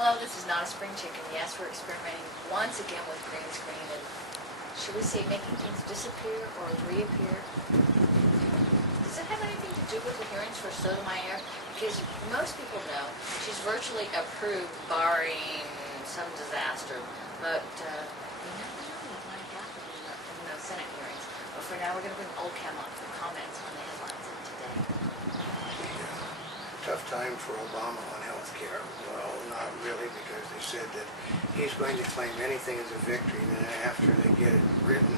Hello, this is not a spring chicken. Yes, we're experimenting once again with green screen and, should we say, making things disappear or reappear? Does it have anything to do with the hearings for Sotomayor? Because most people know she's virtually approved barring some disaster, but you never know what might happen in those Senate hearings. But for now, we're going to bring Oldecam on for comments on the headlines of today. Tough time for Obama on health care. Well, not really, because they said that he's going to claim anything as a victory, and then after they get it written,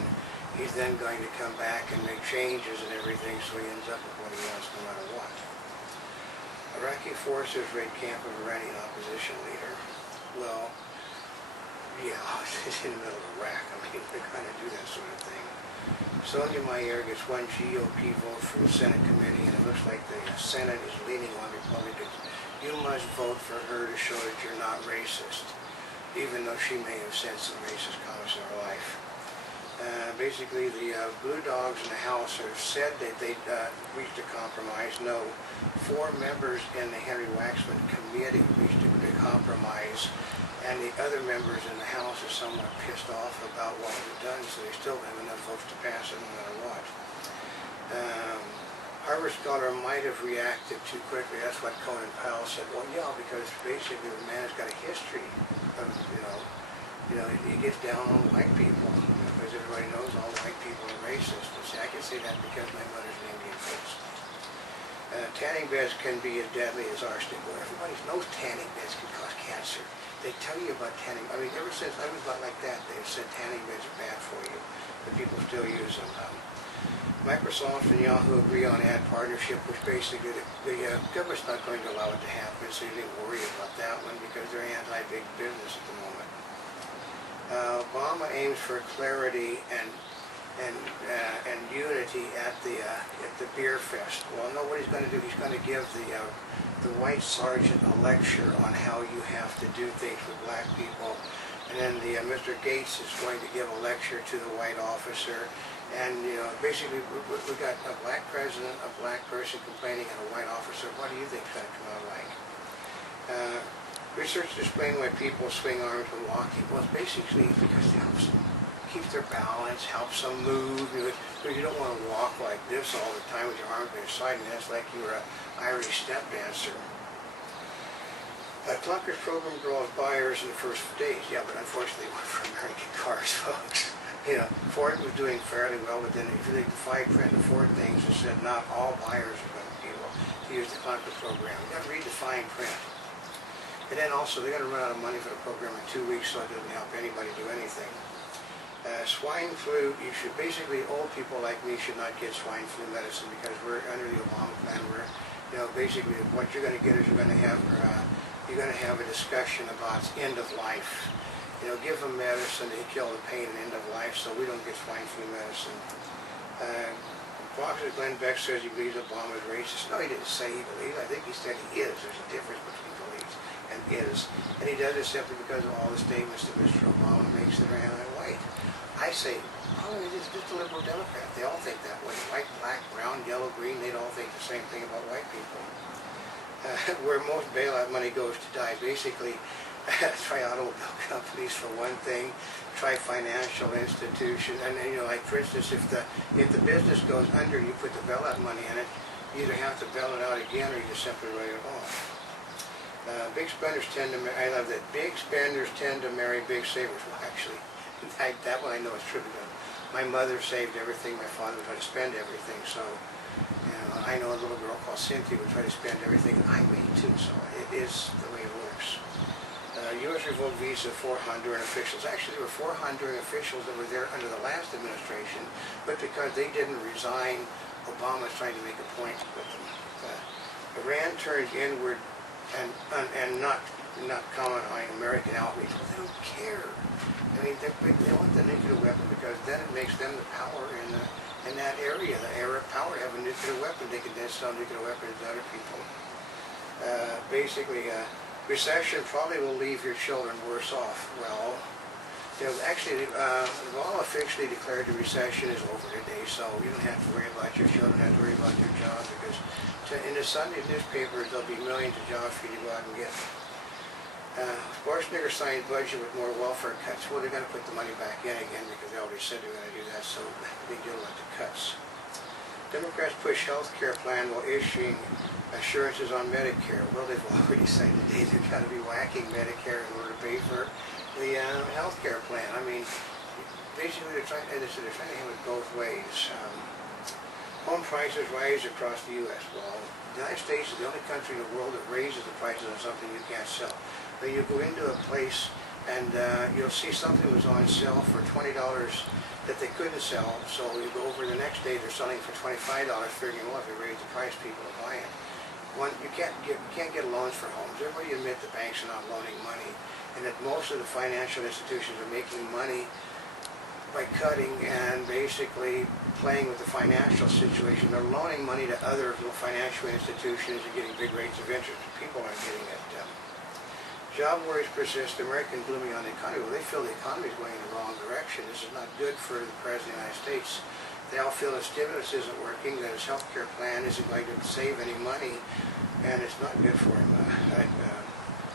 he's then going to come back and make changes and everything, so he ends up with what he wants no matter what. Iraqi forces raid camp of Iranian opposition leader. Well, yeah, it's in the middle of Iraq. I mean, they kind of do that sort of thing. Sonia Mayer gets one GOP vote for the Senate committee, and it looks like the Senate is leaning on Republicans. You must vote for her to show that you're not racist, even though she may have said some racist comments in her life. Basically, the Blue Dogs in the House have said that they reached a compromise. No, 4 members in the Henry Waxman committee reached a compromise, and the other members in the House are somewhat pissed off about what was done, so they still have enough votes to pass it no matter what. Harvard scholar might have reacted too quickly. That's what Conan Powell said. Well, yeah, because basically the man has got a history of, he gets down on white people, because everybody knows all white people are racist. But see, I can say that because my mother's an Indian face. Tanning beds can be as deadly as arsenic. Well, everybody knows tanning beds can cause cancer. They tell you about tanning. I mean, ever since I was about like that, they've said tanning beds are bad for you, but people still use them. Microsoft and Yahoo agree on ad partnership, which basically the government's not going to allow it to happen, so you didn't worry about that one because they're anti-big business at the moment. Obama aims for clarity and unity at the beer fest. Well, no, what he's going to do, he's going to give the white sergeant a lecture on how you have to do things with black people, and then Mr. Gates is going to give a lecture to the white officer, and basically we got a black president, a black person complaining, and a white officer. What do you think is going to come out like? Research displaying why people swing arms when walking. Well, it's basically because it helps them keep their balance, helps them move. You don't want to walk like this all the time with your arms by your side, and that's like you're an Irish step dancer. Clunker's program draws buyers in the first days. Yeah, but unfortunately, it went for American cars, folks. Ford was doing fairly well, but then if you read the fine print of Ford things, it said not all buyers are going to be able to use the Clunker program. You got to read the fine print. And then also, they're going to run out of money for the program in 2 weeks, so it doesn't help anybody do anything. Swine flu, basically old people like me should not get swine flu medicine because we're under the Obama plan where, basically what you're going to get is you're going to have a discussion about end of life. Give them medicine to kill the pain and end of life so we don't get swine flu medicine. Fox's Glenn Beck says he believes Obama is racist. No, he didn't say he believes. I think he said he is. There's a difference between believes and is. And he does it simply because of all the statements that Mr. Obama makes that are anti-white. I say, probably it's just a liberal Democrat. They all think that way. White, black, brown, yellow, green, they'd all think the same thing about white people. Where most bailout money goes to die, basically, try automobile companies for one thing, try financial institutions, and like for instance, if the business goes under, you put the bailout money in it, you either have to bail it out again or you just simply write it off. Big spenders tend to I love that. Big spenders tend to marry big savers. Well, actually, that one I know is true because my mother saved everything, my father would try to spend everything, so I know a little girl called Cynthia would try to spend everything I made too, so it is the way it works. U.S. revoked visa for Honduran officials. Actually, there were 4 Honduran officials that were there under the last administration, but because they didn't resign, Obama's trying to make a point with them. Iran turns inward and not comment on American outreach. Well, they don't care. I mean, they want the nuclear weapon because then it makes them the power in that area, the Arab power to have a nuclear weapon. They can then sell nuclear weapons to other people. Basically, recession probably will leave your children worse off. Well, actually, Obama officially declared the recession is over today, so you don't have to worry about your children, have to worry about your job, because in the Sunday newspapers, there'll be millions of jobs for you to go out and get. Schwarzenegger signed budget with more welfare cuts. Well, they're going to put the money back in again because they already said they're going to do that, so big deal about the cuts. Democrats push health care plan while issuing assurances on Medicare. Well, they've already said today they've got to be whacking Medicare in order to pay for the health care plan. I mean, basically they're trying to have it both ways. Home prices rise across the U.S. Well, the United States is the only country in the world that raises the prices on something you can't sell. Then you go into a place and you'll see something was on sale for $20 that they couldn't sell, so you go over the next day they're selling for $25, figuring, well, if they raise the price, people will buy it. You can't get loans for homes. Everybody admit the banks are not loaning money, and that most of the financial institutions are making money by cutting and basically playing with the financial situation. They're loaning money to other financial institutions and getting big rates of interest. People aren't getting it. Job worries persist. American glooming on the economy. Well, they feel the economy is going in the wrong direction. This is not good for the President of the United States. They all feel the stimulus isn't working, that his health care plan isn't going to save any money, and it's not good for him.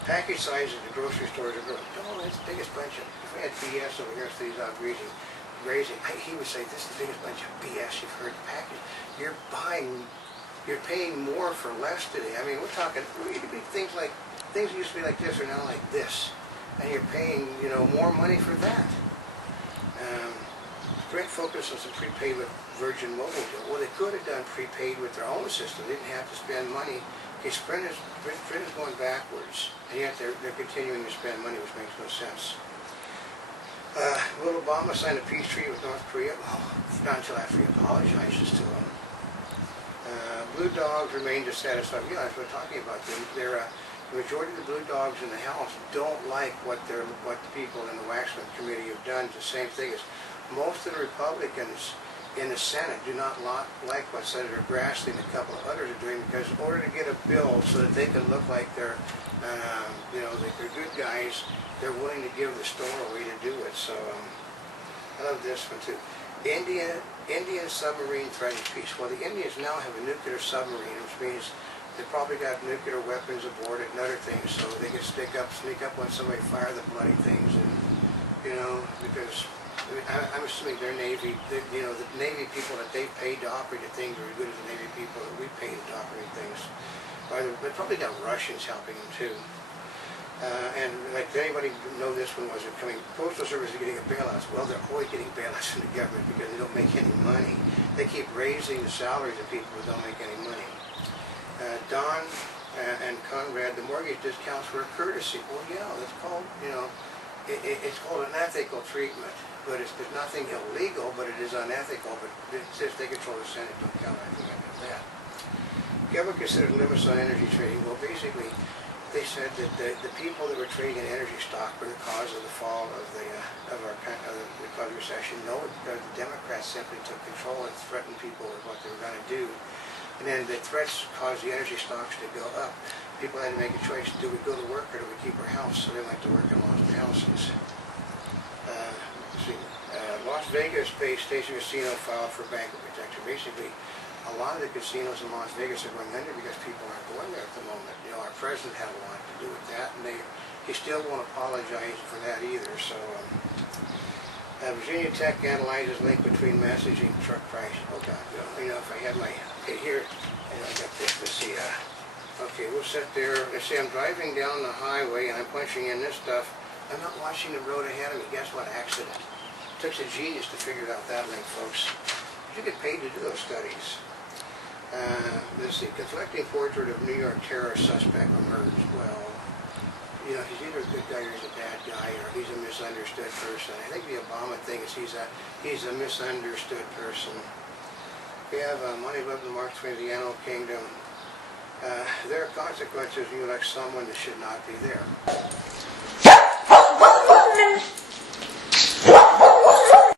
Package size at the grocery stores are growing. Oh, it's the biggest bunch of, if we had BS over here, so he's out grazing, he would say, this is the biggest bunch of BS you've heard. The package, you're paying more for less today. I mean, we're talking, things used to be like this are now like this, and you're paying, more money for that. Sprint focused on some prepaid with Virgin Mobile. Well, they could have done prepaid with their own system. They didn't have to spend money. Okay, Sprint is going backwards, and yet they're continuing to spend money, which makes no sense. Will Obama sign a peace treaty with North Korea? Well, not until after he apologizes to them. Blue dogs remain dissatisfied. Yeah, that's what we're talking about. The majority of the blue dogs in the House don't like what the people in the Waxman Committee have done. It's the same thing as most of the Republicans in the Senate do not like what Senator Grassley and a couple of others are doing, because in order to get a bill so that they can look like they're good guys, they're willing to give the store away to do it. So I love this one too. Indian submarine threatens peace. Well, the Indians now have a nuclear submarine, which means they probably got nuclear weapons aboard it and other things, so they can sneak up on somebody, fire the bloody things, and because I'm assuming their Navy, the Navy people that they've paid to operate the things are as good as the Navy people that we paid to operate things. They probably got Russians helping them too. And like, did anybody know this one was coming? Postal Service is getting a bailout. Well, they're always getting bailouts from the government because they don't make any money. They keep raising the salaries of people who don't make any money. Don and Conrad, the mortgage discounts were a courtesy. Well, yeah, that's called, it's called an ethical treatment. But there's nothing illegal, but it is unethical. But since they control the Senate, don't count anything like that. Government considered limits on energy trading. Well, basically, they said that the people that were trading in energy stock were the cause of the fall of the recession. No, because the Democrats simply took control and threatened people with what they were going to do. And then the threats caused the energy stocks to go up. People had to make a choice. Do we go to work or do we keep our house? So they went to work and lost houses. Las Vegas-based Station Casino filed for bankruptcy protection. Basically, a lot of the casinos in Las Vegas are going under because people aren't going there at the moment. Our president had a lot to do with that, and he still won't apologize for that either. So, Virginia Tech analyzes link between messaging and truck price. Oh God, if I had my, here, I got this. Let's see. Okay, we'll sit there. Let's see. I'm driving down the highway and I'm punching in this stuff. I'm not watching the road ahead of me. Guess what? Accident. It took a genius to figure out that link, folks. You get paid to do those studies. Let's see. Conflicting portrait of New York terror suspect emerged. Well, he's either a good guy or he's a bad guy, or he's a misunderstood person. I think the Obama thing is he's a misunderstood person. We have Money, Love, and Mark Twain of the Animal Kingdom. There are consequences when you elect someone that should not be there.